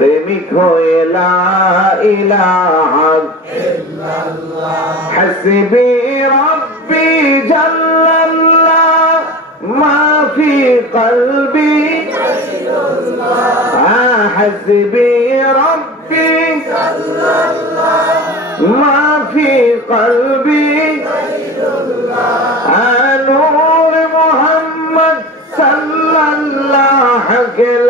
প্রেমিক হয়ে লা ইলাহা ইল্লাল্লাহ হাসবি রব্বি জাল্লাল্লাহ মা ফি কলবি হাসবি রব্বি জাল্লাল্লাহ মা ফি কলবি নূর মুহাম্মদ সাল্লাল্লাহু আলাইহি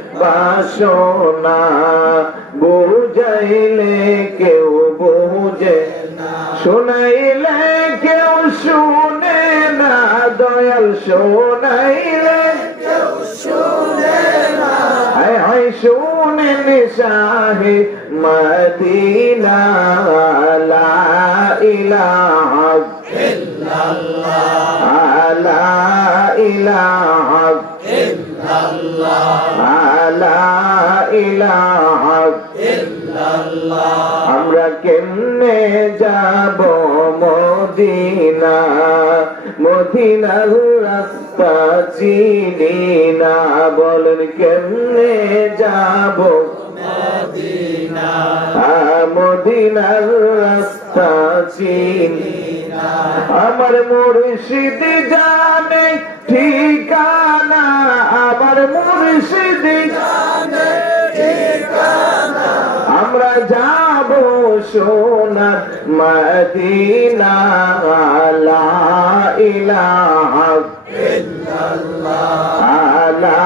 বাসনা। বুঝাইলে কেউ বুঝে শোনাইলে কেউ শুনে না। দয়াল শোনাইলে হায় হায় শুনেন শাহে মদিনা। ইলাহা ইলাহা লা ইলাহা আমরা কেমনে যাব মদিনা? মদিনার রাস্তা চিনি না। বলেন কেমনে যাব? আ, মদিনার রাস্তা চিনি আমার মুর্শিদ জানে যাব সোনার মদিনা লা ইলাহা লা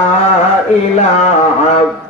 ইলাহা